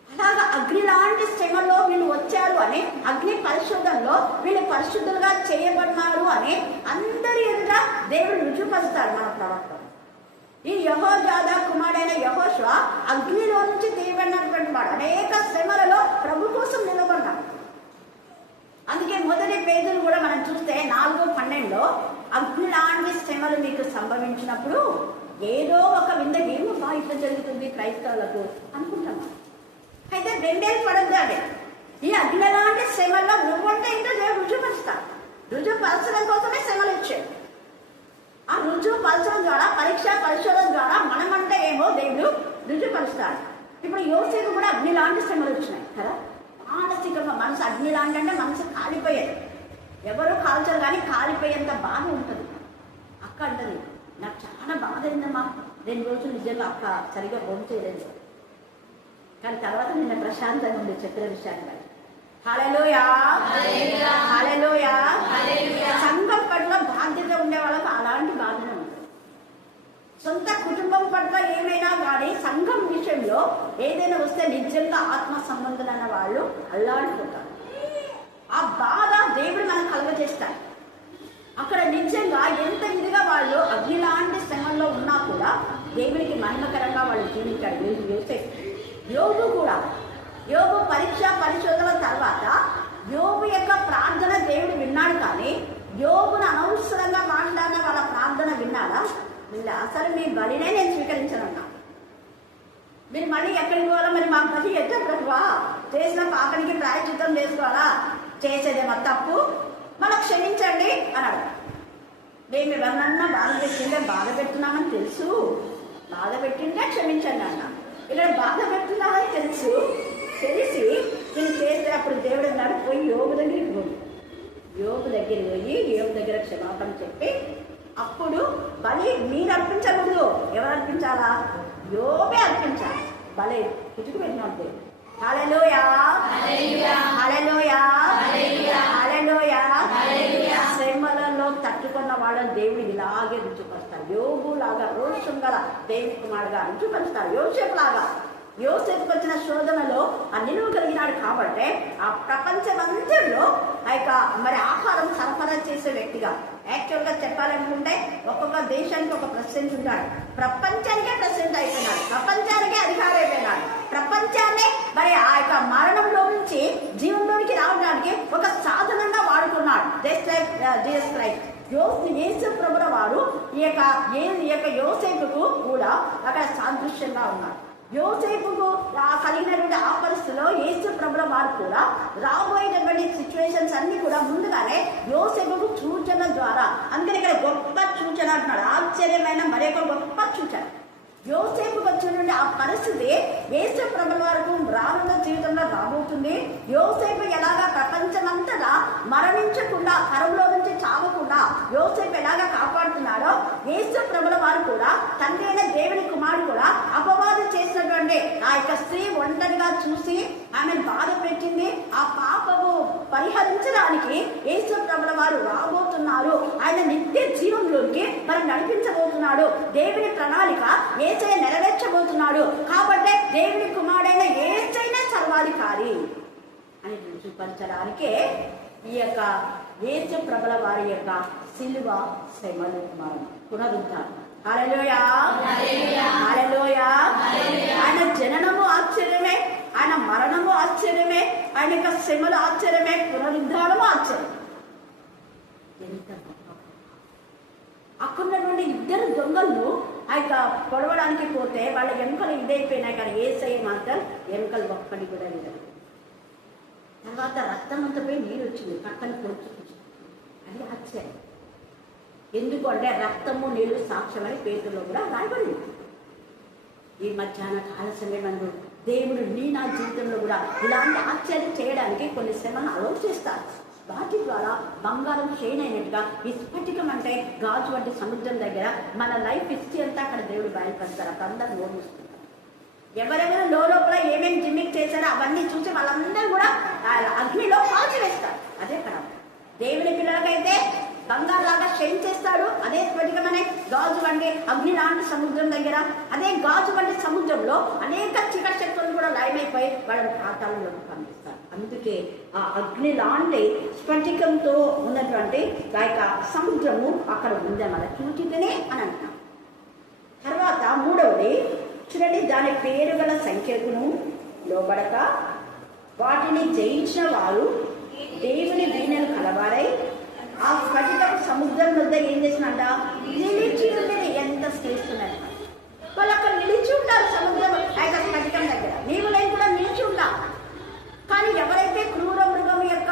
అలాగా అగ్ని లాంటి శ్రమలో వీళ్ళు వచ్చారు అని, అగ్ని పరిశుద్ధంలో వీళ్ళు పరిశుద్ధులుగా చేయబడినారు అని అందరి ఎదుట దేవుడు రుజుపరుస్తాడు మన ప్రవక్త. ఈ యెహోయాదా కుమారుడైన యెహోషువ అగ్నిలో నుంచి తీయబడినటువంటి వాడు. అనేక శ్రమలలో ప్రభు కోసం నిలబడ్డాడు. అందుకే మొదటి పేజీలు కూడా మనం చూస్తే 4:12 అగ్ని లాంటి శ్రమలు మీకు సంభవించినప్పుడు ఏదో ఒక విందకి ఇట్లా జరుగుతుంది క్రైస్తవులకు అనుకుంటాము. అయితే 2 ఏళ్ళు పడద్దు. అదే ఈ అగ్ని లాంటి శ్రమల్లో నువ్వంటే ఇంకా దేవుడు రుజుపరుస్తాడు. రుజుపరచడం కోసమే శ్రమలు ఇచ్చాడు. ఆ రుజుపరచడం ద్వారా, పరీక్ష పరిశోధన ద్వారా మనమంటే ఏమో దేవుడు రుజుపరుస్తాడు. ఇప్పుడు యోసేపు కూడా అగ్ని లాంటి శ్రమలు వచ్చినాయి కదా. మానసికంగా మనసు అగ్ని లాంటి అంటే మనసు కాలిపోయేది. ఎవరో కాల్చారు కానీ కాలిపోయేంత బాధ ఉంటుంది. అక్క అంటది, నాకు చాలా బాధ అయిందమ్మా, 2 రోజులు నిజంగా అక్క సరిగా భోజనం చేయలేదు. కానీ తర్వాత నిన్న ప్రశాంతంగా ఉంది చెప్పిన విషయాన్ని. హల్లెలూయా, హల్లెలూయా. సంఘం పట్ల బాధ్యత ఉండే వాళ్ళకి అలాంటి బాధనే ఉంటుంది. సొంత కుటుంబం పట్ల ఏమైనా కానీ సంఘం విషయంలో ఏదైనా వస్తే నిజంగా ఆత్మ సంబంధులన్న వాళ్ళు అల్లాడిపోతారు. ఆ బాధ దేవుడు మనకు కలుగజేస్తాడు. అక్కడ నిజంగా ఎంత ఇదిగా వాళ్ళు అగ్ని లాంటి శ్రమంలో ఉన్నా కూడా దేవునికి మహిమకరంగా వాళ్ళు జీవించాడు. యోసేపు, యోబు కూడా. యోబు పరీక్ష పరిశోధన తర్వాత యోబు యొక్క ప్రార్థన దేవుడు విన్నాడు. కానీ యోబును అనవసరంగా మాట్లాడిన వాళ్ళ ప్రార్థన విన్నాడా? అసలు మీ బలినే నేను స్వీకరించనన్నా. మీరు మళ్ళీ ఎక్కడికి పోవాలా? మరి మా బలి ఎట్లా ప్రభువా? చేసిన పాపనికి ప్రాయశ్చిత్తం చేసుకోవాలా? చేసేదేమో తప్పు, మనకు క్షమించండి అన్నాడు. మేము ఎవరినన్నా బాధ పెట్టిందే, బాధ పెడుతున్నామని తెలుసు, బాధ పెట్టిందే క్షమించండి అన్నా. ఇక్కడ బాధ పెడుతున్నామని తెలిసి నేను చేస్తే అప్పుడు దేవుడు అన్నాడు, పోయి యోబు దగ్గరికి పోయి యోబు దగ్గర క్షమాపణ చెప్పి అప్పుడు బలి మీరు అర్పించకూడదు. ఎవరు అర్పించాలా? యోబే అర్పించాలి. బలి ఇటుకు పెట్టినట్టు. హల్లెలూయా, హల్లెలూయా, హల్లెలూయా. శ్రమలలో తట్టుకున్న వాళ్ళని దేవుడు ఇలాగే రుచిపరుస్తాడు. యోబు లాగా రోషం గల దేవుని కుమారుడుగా రుచిపరుస్తాడు. యోసేపు లాగా. యోసేపుకి వచ్చిన శోధనలో ఆ నిలువ కలిగినాడు కాబట్టి ఆ ప్రపంచమంతలో ఆ యొక్క మరి ఆహారం సరఫరా చేసే వ్యక్తిగా, యాక్చువల్గా చెప్పాలనుకుంటే ఒక్కొక్క దేశానికి ఒక ప్రెసిడెంట్ ఉంటాడు. ప్రపంచానికే ప్రెసిడెంట్ అయిపోయినాడు. ప్రపంచానికే అధికారి అయిపోయినాడు. ప్రపంచాన్ని మరి ఆ యొక్క మరణంలో నుంచి జీవంలోనికి రావడానికి ఒక సాధనంగా వాడుకున్నాడు. Just like Jesus Christ. Yesu ప్రభుల వారు ఈ యొక్క యోసేపుకు కూడా అక్కడ సాదృశ్యంగా ఉన్నారు. యోసేపుకు కలిగినటువంటి ఆ పరిస్థితిలో యేసు ప్రభుల వారు కూడా రాబోయేటటువంటి సిచ్యువేషన్స్ అన్ని కూడా ముందుగానే యోసేపుకు సూచన ద్వారా, అందుకని ఇక్కడ గొప్ప సూచన అంటున్నాడు. ఆశ్చర్యమైన మరొక గొప్ప సూచన. యోసేపుకు వచ్చినటువంటి ఆ పరిస్థితి యేసు ప్రభుల వరకు రానున్న జీవితంలో రాబోతుంది. యోసేపు ఎలాగా ప్రపంచమంతటా మరణించకుండా, కరువులో నుంచి చావకుండా యోసేపు ఎలాగా కాపాడుతున్నాడో, యేసు ప్రభుల వారు కూడా తండ్రి అయిన దేవుని కుమారుడు కూడా అపవాదం చేసినటువంటి ఆ యొక్క స్త్రీ ఒంటరిగా చూసి ఆమె బాధ పెట్టింది. ఆ పాపము పరిహరించడానికి యేసు ప్రభుల వారు రాబోతున్నారు. ఆయన నిత్య జీవంలోకి మనం నడిపించబోతున్నాడు. దేవుని ప్రణాళిక యేసయ్య నెరవేర్చబోతున్నాడు. కాబట్టి దేవుని కుమారుడైన యేసయ్య సర్వాధికారి అని రుజుపరచడానికే ఈ యొక్క యేసు ప్రభుల వారి యొక్క సిలువ, శ్రమలు, మరణం, పునరుద్ధానం హల్లెలూయా, హల్లెలూయా. ఆయన జననము ఆశ్చర్యమే, ఆయన మరణము ఆశ్చర్యమే, ఆయన యొక్క శ్రమలు ఆశ్చర్యమే, పునరుద్ధానము ఆశ్చర్యం. ఎంత గొప్ప! అక్కడ నుండి ఇద్దరు దొంగలు ఆ యొక్క పొడవడానికి పోతే వాళ్ళ ఎముకలు ఇదైపోయినాయి, కానీ యేసయ్య మాత్రం ఎముకలు ఒక్కటి కూడా లేదు. తర్వాత రక్తం అంతా పోయి నీరు వచ్చింది, పక్కన పొడుచుకుంది. అది ఆశ్చర్యం. ఎందుకు అంటే రక్తము నీళ్ళు సాక్ష్యమని పేతుల్లో కూడా రాయబడింది. ఈ మధ్యాహ్న కాల సమయమందు దేవుడు నా జీవితంలో కూడా ఇలాంటి ఆశ్చర్యం చేయడానికి కొన్ని శ్రమను ఆలోచిస్తారు. వాటి ద్వారా బంగారం షైన్ అయినట్టుగా ఈ స్ఫటికం అంటే గాజు వంటి సముద్రం దగ్గర మన లైఫ్ హిస్టరీ అంతా అక్కడ దేవుడు బయలుపరుస్తారు. అక్కడ అందరూ నోడిస్తున్నారు. ఎవరెవరు లోపల ఏమేమి జిమ్మింగ్ చేశారో అవన్నీ చూసి వాళ్ళందరూ కూడా అగ్నిలో కాల్చి వేస్తారు. అదే కదా దేవుని పిల్లలకైతే బంగారు లాగా షైన్ చేస్తాడు. అదే స్ఫటికమనే గాజు వంటి అగ్ని లాంటి సముద్రం దగ్గర, అదే గాజు వంటి సముద్రంలో అనేక చీకటి శక్తులు కూడా లయమైపోయి వాళ్ళని పాతాళంలోకి పంపిస్తారు. అందుకే ఆ అగ్ని లాంటి స్ఫటికంతో ఉన్నటువంటి ఆ యొక్క సముద్రము అక్కడ ఉందన్నమాట. చూచితేనే అని అంటున్నాం. తర్వాత మూడవది చూడండి, దాని పేరు గల సంఖ్యకును లోబడక వాటిని జయించిన వారు దేవుని వీణలు కలవారై ఆ స్ఫటికం సముద్రం వద్ద ఏం చేసినట్ట నిలిచి ఉంటే ఎంత శ్రేస్తున్నారు. వాళ్ళు అక్కడ నిలిచి ఉంటారు సముద్రం ఆయన స్ఫటికం దగ్గర. నీవు నేను కూడా నిలిచి ఉంటాం. కానీ ఎవరైతే క్రూర మృగం యొక్క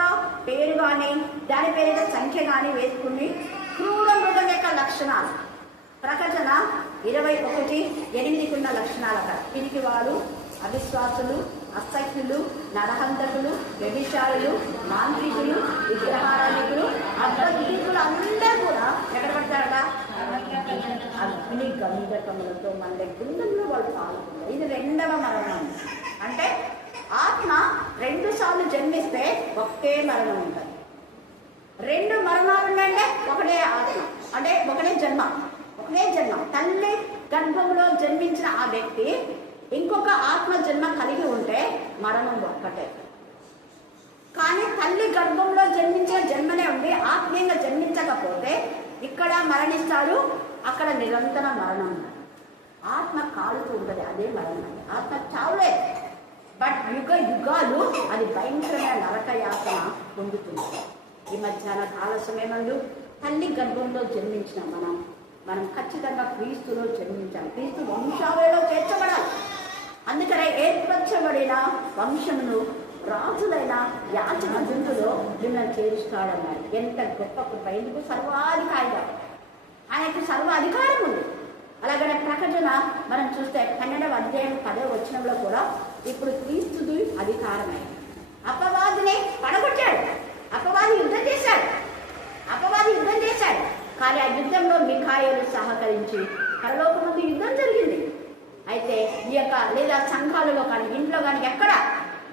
పేరు కానీ దాని పేరు సంఖ్య కానీ వేసుకుని క్రూర మృగం యొక్క లక్షణాలు ప్రకటన 21:8 లక్షణాలు అక్కడ పిరికి వారు, అవిశ్వాసులు, అసఖ్యులు, నరహంతకులు, వ్యభిచారులు, మాంత్రికులు, విగ్రహారాధికులు, అబద్ధికులు అందరూ కూడా ఎక్కడ పడతారట అగ్ని గంధకములతో మండే గుండంలో వాళ్ళు పాల్గొన్నారు. ఇది రెండవ మరణం. అంటే ఆత్మ 2 సార్లు జన్మిస్తే ఒకే మరణం ఉంటుంది. 2 మరణాలు ఉన్నాయంటే ఒకటే ఆత్మ, అంటే ఒకటే జన్మ. తల్లి గర్భంలో జన్మించిన ఆ వ్యక్తి ఇంకొక ఆత్మ జన్మ కలిగి ఉంటే మరణం ఒక్కటే. కానీ తల్లి గర్భంలో జన్మించే జన్మనే ఉండి ఆత్మీయంగా జన్మించకపోతే ఇక్కడ మరణిస్తాడు, అక్కడ నిరంతర మరణం. ఆత్మ కాలుతూ ఉంటుంది, అదే మరణం. ఆత్మ చావులే, బట్ యుగాలు అది భయంకరమైన నరక యాతన పొందుతుంది. ఈ మధ్యాహ్న కాల సమయమందు తల్లి గర్భంలో జన్మించిన మనం ఖచ్చితంగా క్రీస్తులో జన్మించాలి. క్రీస్తు వంశావళిలో చేర్చబడాలి. అందుకనే ఏర్పరచబడిన వంశమును రాజులైన యాచక జంతులో మిమ్మల్ని చేరుస్తాడన్నారు. ఎంత గొప్ప కృప! ఎందుకు? సర్వాధికారిగా ఆయనకు సర్వ అధికారం ఉంది. అలాగనే ప్రకటన మనం చూస్తే 12వ అధ్యాయం 10వ వచనంలో కూడా ఇప్పుడు క్రీస్తుది అధికారమే. అపవాదిని పడగొట్టాడు, అపవాది యుద్ధం చేశాడు. కానీ ఆ యుద్ధంలో మిఖాయేలు సహకరించి పరలోకమందు యుద్ధం జరిగింది. అయితే ఈ యొక్క లేదా సంఘాలలో కానీ ఇంట్లో కానీ ఎక్కడ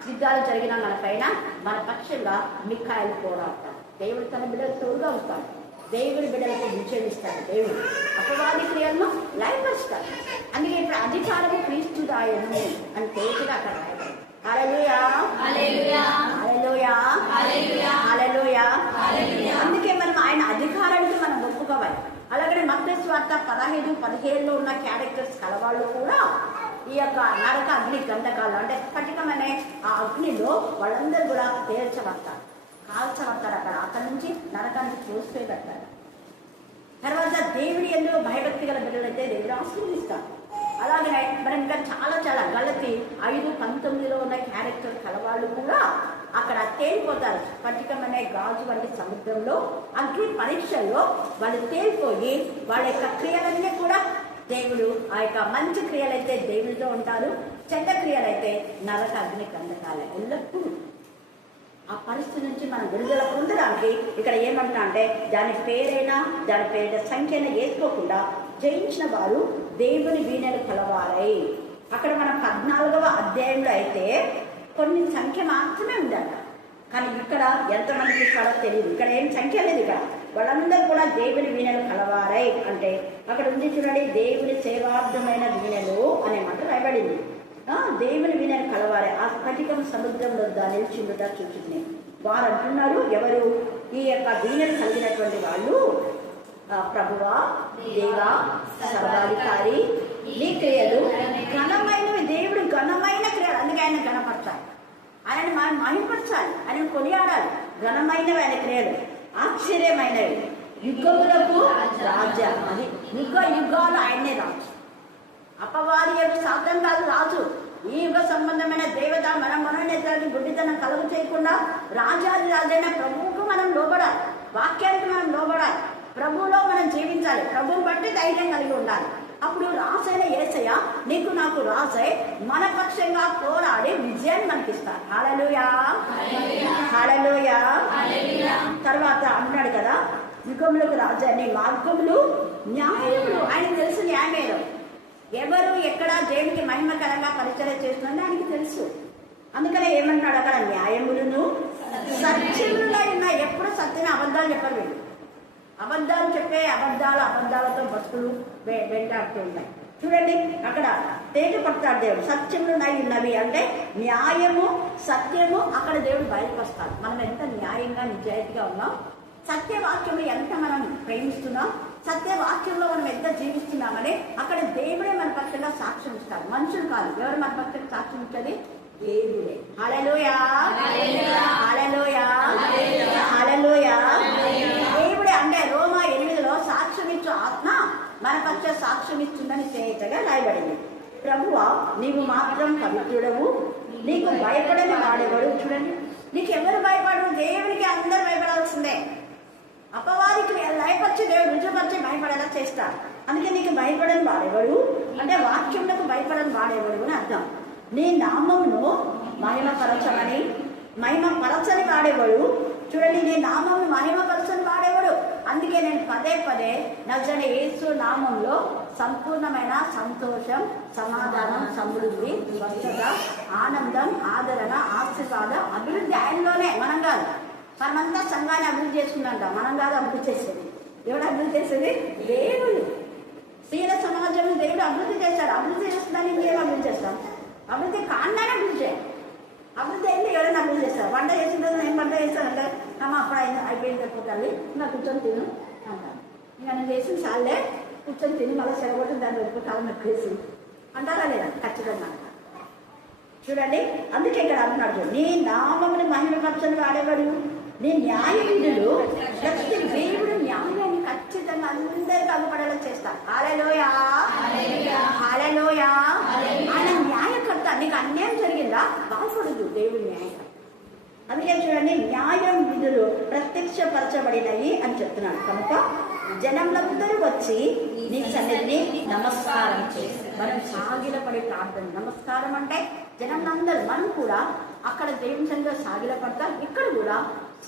యుద్ధాలు జరిగినా మన పైన మన పక్షంగా మిఖాయేలు పోరాడతాడు. దేవుడు తన బిడ్డలకు తోడుగా ఉంటాడు. దేవుడి బిడ్డలకు విజయమిస్తాడు. దేవుడు అపవాది క్రియలను లయపరుస్తాడు. అందుకే ఇప్పుడు అధికారము క్రీస్తుదాయను అని తేజగా అక్కడ రాయబడింది. హల్లెలూయా, హల్లెలూయా, హల్లెలూయా, హల్లెలూయా, హల్లెలూయా. అందుకే మనం ఆయన అధికారానికి మనం ఒప్పుకోవాలి. అలాగనే మత్తయి సువార్త 15:17 ఉన్న క్యారెక్టర్స్ కలవాళ్ళు కూడా ఈ యొక్క నరక అగ్ని గంధకాలు అంటే స్ఫటికమనే ఆ అగ్నిలో వాళ్ళందరూ కూడా కాల్చబడతారు. అక్కడ నుంచి నరకానికి చూసిపోయి పెడతారు. తర్వాత దేవుడి ఎందులో భయభక్తి గల బిడ్డలైతే దేవుడు ఆశీర్వదిస్తారు. అలాగనే మనం ఇంకా చాలా గలతి 5:19 ఉన్న క్యారెక్టర్ కలవాళ్ళు కూడా అక్కడ తేలిపోతారు. స్ఫటికమనే గాజు వంటి సముద్రంలో అగ్ని పరీక్షల్లో వాళ్ళు తేలిపోయి వాళ్ళ యొక్క క్రియలన్నీ కూడా దేవుడు ఆ యొక్క మంచి క్రియలైతే దేవుడితో ఉంటారు, చెడ్డ క్రియలైతే నరక అగ్ని గంధకాలే ఎల్లప్పుడూ. ఆ పరిస్థితి నుంచి మనం విడుదల పొందడానికి ఇక్కడ ఏమంటున్నా అంటే దాని పేరు సంఖ్యను వేసుకోకుండా జయించిన వారు దేవుని వీణలు కలవారై. అక్కడ మనం 14వ అధ్యాయంలో అయితే కొన్ని సంఖ్య మాత్రమే ఉందంట. కానీ ఇక్కడ ఎంతమందికి కూడా తెలియదు. ఇక్కడ ఏం సంఖ్య లేదు. ఇక్కడ వాళ్ళందరూ కూడా దేవుని వీణలు కలవారై అంటే అక్కడ ఉంది చూడండి, దేవుని సేవార్థమైన వీణలు అనే మాట రాయబడింది. దేవుని వీణలు కలవారే ఆ స్ఫటికం సముద్రంలో నిలిచిండుట చూసింది. వారు అంటున్నారు, ఎవరు? ఈ యొక్క వీణలు కలిగినటువంటి వాళ్ళు ప్రభువా, దేవా, సర్వాధికారి, నీ క్రియలు ఘనమైనవి. దేవుడు ఘనమైన క్రియలు, అందుకే ఆయన ఘనపరచాలి, ఆయన మహిమపరచాలి, ఆయన కొనియాడాలి. ఘనమైనవి ఆయన క్రియలు, ఆశ్చర్యమైనవి, యుగములకు రాజా. అది యుగాలు ఆయనే రాజు. అపవాది యొక్క శాతం కాదు రాజు. ఈ యుగ సంబంధమైన దేవత మన మనోనేతరానికి గుడ్డితనం కలుగు చేయకుండా రాజాది రాజైన ప్రభువుకు మనం లోబడాలి, వాక్యానికి మనం లోబడాలి, ప్రభువులో మనం జీవించాలి, ప్రభువుని బట్టి ధైర్యం కలిగి ఉండాలి. అప్పుడు రాసైన యేసయ్య నీకు నాకు రాసై మన పక్షంగా పోరాడి విజయాన్ని మనకిస్తారు. హల్లెలూయా, హల్లెలూయా. తర్వాత అంటున్నాడు కదా, యుగములకు రాజా, నీ మార్గములు న్యాయములు. ఆయన తెలుసు న్యాయమేదో, ఎవరు ఎక్కడ దేవునికి మహిమకరంగా పరిచయం చేస్తుందని ఆయనకి తెలుసు. అందుకనే ఏమంటాడు అక్కడ, న్యాయములను సత్యములుగా ఉన్నాయి. ఎప్పుడు సత్యమైన అబద్ధాలు చెప్పరు వీళ్ళు. అబద్ధాలు చెప్పే అబద్ధాలతో బతుకులు వెంటాడుతూ ఉన్నాయి. చూడండి అక్కడ తేట పడతాడు దేవుడు. సత్యములు ఉన్నవి అంటే న్యాయము సత్యము అక్కడ దేవుడు బయటపరుస్తాడు. మనం ఎంత న్యాయంగా నిజాయితీగా ఉన్నాం, సత్యవాక్యంలో ఎంత మనం ప్రేమిస్తున్నాం, సత్యవాక్యంలో మనం ఎంత జీవిస్తున్నామని అక్కడ దేవుడే మన పక్షంగా సాక్ష్యం ఇస్తాడు, మనుషులు కాదు. ఎవరు మన పక్షంగా సాక్ష్యం ఇచ్చేది? దేవుడే. హల్లెలూయా, హల్లెలూయా, హల్లెలూయా. దేవుడే. అంటే రోమా 8లో సాక్ష్యం ఇచ్చు ఆత్మ మన పక్ష సాక్ష్యం ఇచ్చిందని తేటగా రాయబడింది. ప్రభువా, నీవు మాత్రం పవిత్రుడవు, నీకు భయపడని వాడేవాడు. చూడండి, నీకు ఎవరు భయపడరు? దేవునికి అందరూ భయపడాల్సిందే. అపవాదికి లయపరిచి దేవుడు రుజుపరిచి భయపడేలా చేస్తాడు. అందుకే నీకు భయపడని వాడేవాడు అంటే వాక్యములకు భయపడని వాడేవాడు అని అర్థం. నీ నామమును మహిమపరచని వాడేవాడు. చూడండి, నీ నామమును మహిమపరచని వాడేవాడు. అందుకే నేను పదే పదే నజరేయుడైన యేసు నామంలో సంపూర్ణమైన సంతోషం, సమాధానం, సమృద్ధి, స్వస్థత, ఆనందం, ఆదరణ, ఆశీర్వాదం, అభివృద్ధి ఆయనలోనే, మనం కాదు. మనమంతా సంఘాన్ని అభివృద్ధి చేసుకుందంట, మనం కాదు అభివృద్ధి చేసేది. ఎవడు అభివృద్ధి చేసేది? దేవుడు. స్త్రీల సమాజంలో దేవుడు అభివృద్ధి చేశాడు. అభివృద్ధి చేస్తుందని ఇంకేం అభివృద్ధి చేస్తాం? అభివృద్ధి కాండానే అభివృద్ధి చేయాలి. అభివృద్ధి అయింది ఎవరైనా అభివృద్ధి చేస్తారు. వంట చేసిన తర్వాత నేను వంట చేస్తానంటే అమ్మ అప్పుడు అయిపోయింది తప్పుతాలి, ఇంకా కూర్చొని తిను అంటాను. ఇంకా నేను చేసిన చాలే కూర్చొని తిని మళ్ళీ సెలవుతుంది దాన్ని వరకు కాలం ఎక్కువేసి అంటారా లేదా? ఖచ్చితంగా. చూడండి, అందుకే ఇక్కడ అంటున్నాడు, నీ నామముని మహిమపరచని వాడేవాడు, నీ న్యాయ విధులు ప్రతి దేవుడు న్యాయాన్ని ఖచ్చితంగా అందరికీ అగుపడేలా చేస్తారు. హల్లెలూయా, హల్లెలూయా. ఆయన న్యాయకర్త. నీకు అన్యాయం జరిగిందా? బాధపడదు, దేవుడు న్యాయకర్త. అందుకే చూడండి, న్యాయం విధులు ప్రత్యక్షపరచబడినవి అని చెప్తున్నాడు. కనుక జనములందరూ వచ్చి నీ సన్నిధిని నమస్కారం చేసి మనం సాగిలపడే ప్రార్థన. నమస్కారం అంటే జనములందరూ, మనం కూడా అక్కడ దేవుని సన్నిధిలో సాగిలపడతాం, ఇక్కడ కూడా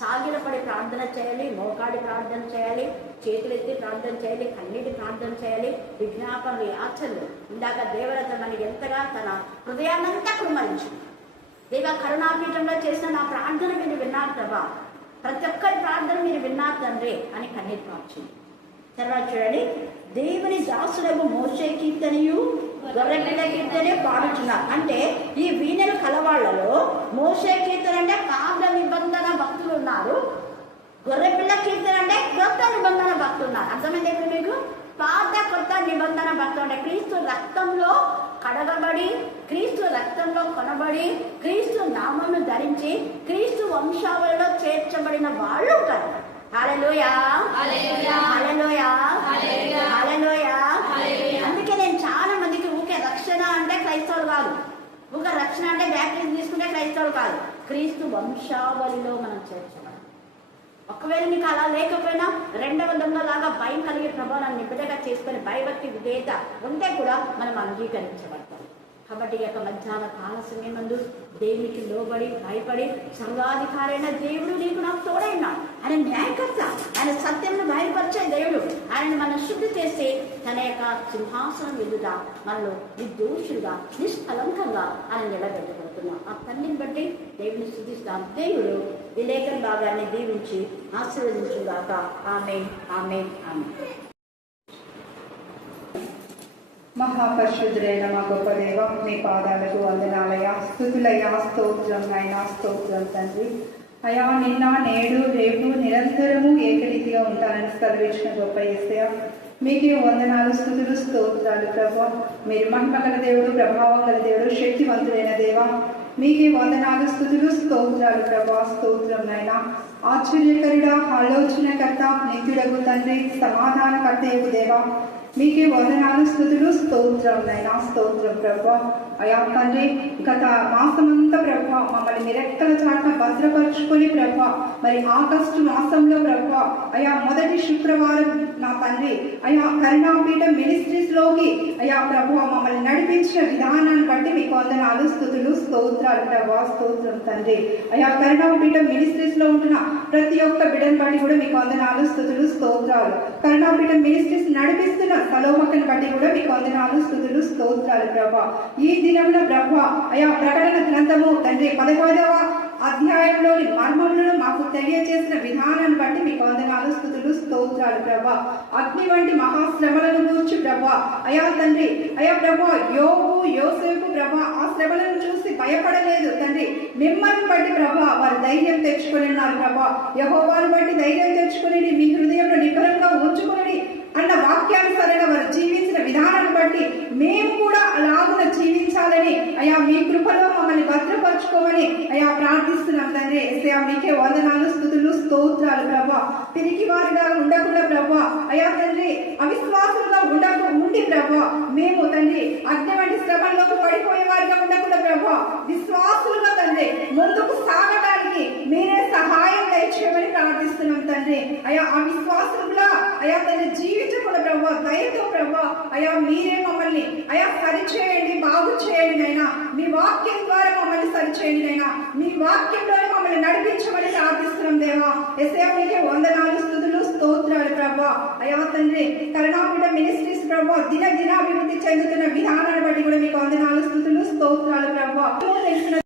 సాగిలపడి ప్రార్థన చేయాలి, మోకాడి ప్రార్థన చేయాలి, చేతులెత్తి ప్రార్థన చేయాలి, కన్నీటి ప్రార్థన చేయాలి, విజ్ఞాపనలు, యాచనలు. ఇందాక దేవరత మనకి ఎంతగా తన హృదయాన్నంతా కుమ్మరించు. దేవ కరుణాపీఠంలో చేసిన నా ప్రార్థన మీరు విన్నారు ప్రభా, ప్రతి ఒక్కరి ప్రార్థన మీరు విన్నారు తండ్రి అని కన్నీటి ప్రార్థన. తర్వాత చూడండి, దేవుని దాసులకు మోషే కీర్తనయు గొర్రెపిల్ల కీర్తనే పాడుతున్నారు. అంటే ఈ వీణలు కలవాళ్లలో మోషే కీర్తన అంటే పాత నిబంధన భక్తులు ఉన్నారు, గొర్రెపిల్ల కీర్తన అంటే కొత్త నిబంధన భక్తులు ఉన్నారు. అర్థమైంది ఇప్పుడు మీకు? పాత కొత్త నిబంధన భక్తులు అంటే క్రీస్తు రక్తంలో కడగబడి, క్రీస్తు రక్తంలో కొనబడి, క్రీస్తు నామమును ధరించి, క్రీస్తు వంశావళిలో చేర్చబడిన వాళ్ళు ఉంటారు. హల్లెలూయా, హల్లెలూయా, హల్లెలూయా. అందుకే నేను చాలా మందికి ఊకే రక్షణ అంటే క్రైస్తవులు కాదు, ఊకే రక్షణ అంటే బ్యాప్టిజం తీసుకుంటే క్రైస్తవులు కాదు, క్రీస్తు వంశావళిలో మనం చేర్చబడి. ఒకవేళ నీకు అలా లేకపోయినా రెండవ దొంగలాగా భయం కలిగే ప్రభావాన్ని నిబిడగా చేసుకుని భయభక్తి విధేయత ఉంటే కూడా మనం అంగీకరించబడతాం. కాబట్టి ఈ యొక్క మధ్యాహ్న కాల సమయమందు దేవునికి లోబడి భయపడి సర్వాధికారైన దేవుడు నీకు నాకు తోడైనాడు. ఆయన న్యాయకర్త, ఆయన సత్యంను బయలుపరిచే దేవుడు. ఆయన మనం శుద్ధి చేసి తన యొక్క సింహాసనం ఎదుట మనలో నిర్దోషులుగా నిష్కలంకంగా ఆయన నిలబెట్టబడుతున్నాం. ఆ తల్లిని బట్టి దేవుని స్తుతిస్తాం. దేవుడు ఈ లేఖన భాగాన్ని దీవించి ఆశీర్వదించుగాక. ఆమేన్, ఆమేన్, ఆమేన్. మహాపరిశుద్ధుడైన మా గొప్ప దేవ, మీ పాదాలకు వందనాలయ, స్తుతులయ, స్తోత్రం నాయన, స్తోత్రం తండ్రి. అయా నిన్న నేడు రేపు నిరంతరము ఏకరీతిగా ఉంటానని సెలవిచ్చిన గొప్ప యేసయ్య మీకే వందనాలు, స్తుతులు, స్తోత్రాలు ప్రభా. మీరు మహిమ గల దేవుడు, ప్రభావం గల దేవుడు, శక్తివంతుడైన దేవా. మీకే వందనాలు, స్తుతులు, స్తోత్రాలు ప్రభా. స్తోత్రం నాయనా. ఆశ్చర్యకరుడా, ఆలోచనకర్త, నిత్యుడగు తండ్రి, సమాధానకర్తయగు దేవా. మీకే వందనాలు, స్తుతులు, స్తోత్రం నాయనా. స్తోత్రం ప్రభా. అయా తండ్రి, గత మాసమంతా ప్రభా మమ్మల్ని నిరెక్కల చాటున భద్రపరుచుకొని ప్రభా, మరి ఆగస్టు మాసంలో ప్రభా అయా మొదటి శుక్రవారం నా తండ్రి అయా కరుణాపీఠం మినిస్ట్రీస్ లోకి అయా ప్రభా మమ్మల్ని నడిపించిన విధానాన్ని బట్టి మీకు వందనాలు, స్తుతులు, స్తోత్రాలు ప్రభా. స్తోత్రం తండ్రి. అయా కరుణాపీఠం మినిస్ట్రీస్ లో ఉంటున్న ప్రతి ఒక్క బిడ్డను బట్టి కూడా మీకు వందనాలు, స్తుతులు, స్తోత్రాలు. కరుణాపీఠం మినిస్ట్రీస్ నడిపిస్తున్న సలోమకను బట్టి కూడా మీకు వందనాలు, స్తుతులు, స్తోత్రాలు ప్రభా. ఈ దినమున ప్రభా అయా ప్రకటన గ్రంథము తండ్రి 11వ అధ్యాయంలోని మర్మములను మాకు తెలియజేసిన విధానాన్ని బట్టి మీకు వందనాలు, స్తుతులు, స్తోత్రాలు ప్రభా. అగ్ని వంటి మహాశ్రమలను గూర్చి ప్రభా అయా తండ్రి అయా ప్రభా యోగు యోసేపు ప్రభా ఆ శ్రమలను చూసి భయపడలేదు తండ్రి. మిమ్మల్ని బట్టి ప్రభా వారు ధైర్యం తెచ్చుకొని ఉన్నారు ప్రభా. యెహోవాను బట్టి ధైర్యం తెచ్చుకొని మీ హృదయంలో నిబ్బరంగా ఉంచుకొని అన్న వాక్యానుసారంగా వారు జీవించిన విధానాన్ని బట్టి మేము కూడా అలాగున జీవించాలని అయా మీ కృపలో మమ్మల్ని భద్రపరచుకోమని అయా ప్రార్థిస్తున్నాం తండ్రి. యేసయ్యా మీకే వందనాలు, స్తుతులు, స్తోత్రాలు ప్రభా. తిరిగి వారిగా ఉండకుండా ప్రభా అయా తండ్రి అవిశ్వాసంగా ఉండి ప్రభా మేము తండ్రి అగ్ని వంటి శ్రమంలోకి పడిపోయే వారిగా ఉండకుండా ప్రభా విశ్వాసులుగా తండ్రి ముందుకు సాగడానికి మీరే సహాయం దయచేయమని ప్రార్థిస్తున్నాం తండ్రి. అయా అవిశ్వాసులుగా అయా తండ్రి జీవించకుండా ప్రభా దయతో ప్రభా అయా మీరే మమ్మల్ని అయా సరిచేయండి, బాగు చేయండి నైనా. మీ వాక్యం ద్వారా మమ్మల్ని సరిచేయండి నైనా. మీ వాక్యంలోనే మమ్మల్ని నడిపించమని ప్రార్థిస్తున్నాం దేవా. యేసయ్యా మీకే వందనాలు, స్తుతులు, స్తోత్రాలు ప్రభా. అయా తండ్రి కరుణాపీఠం మినిస్ట్రీస్ ప్రభా దినాభివృద్ధి చెందుతున్న విధానాన్ని బట్టి కూడా మీకు వందనాలు, స్తుతులు, స్తోత్రాలు ప్రభా. తెలిసిన